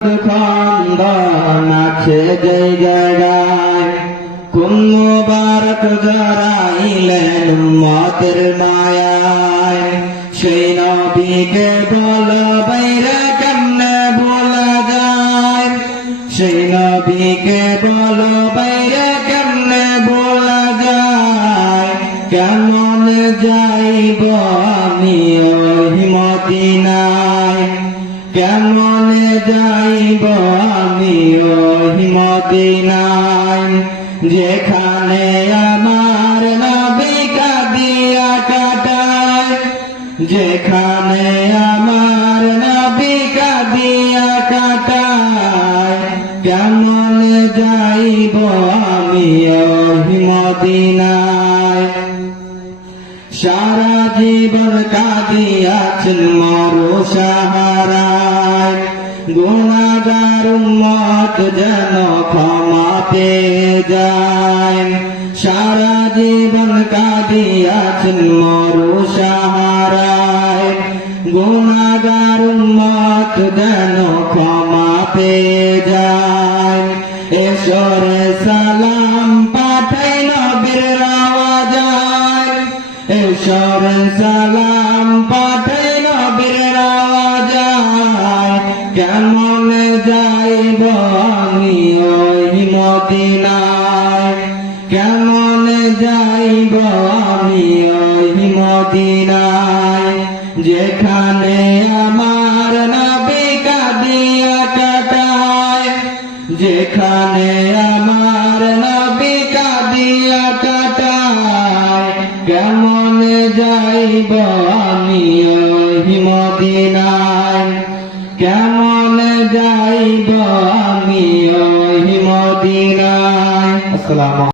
খন্দন আছে যে জায়গায় কোন মুবারক জড়াইলেন উম্মতের মায়ায় সেই নবীকে বলো বাইরে কেমনে ভোলা যায় সেই নবীকে বলো বাইরে কেমনে ভোলা যায় কেমন যাইব আমি ওই মদিনায় কেমন যাইব আমি ওই মদিনায় যেখানে আমার নবী কাঁদিয়া কাটায় যেখানে আমার নবী কাঁদিয়া কাটায় কেমন যাইব আমি ওই মদিনায় সারা জীবন কাঁদিয়াছেন মরু সাহারায় গুনাহগার উম্মত যেন ক্ষমা পেয়ে যায় সারা জীবন কাঁদিয়াছেন মরু সাহারায় গুনাহগার উম্মত যেন ক্ষমা পেয়ে যায় ঈশ্বরে সালাম পাঠাই নবীর রাওয়াজায় ঈশ্বরে সালাম পাঠাই নবীর রাওয়াজায় কেমন যাইব আমি ওই মদিনায় কেমন যাইব আমি ওই মদিনায় যেখানে আমার নবী কাঁদিয়া কাটায় যেখানে আমার নবী কাঁদিয়া কাটায় কেমন যাইব আমি ওই মদিনায় কেমন যাইব আমি ওই মদিনায়। আসসালামু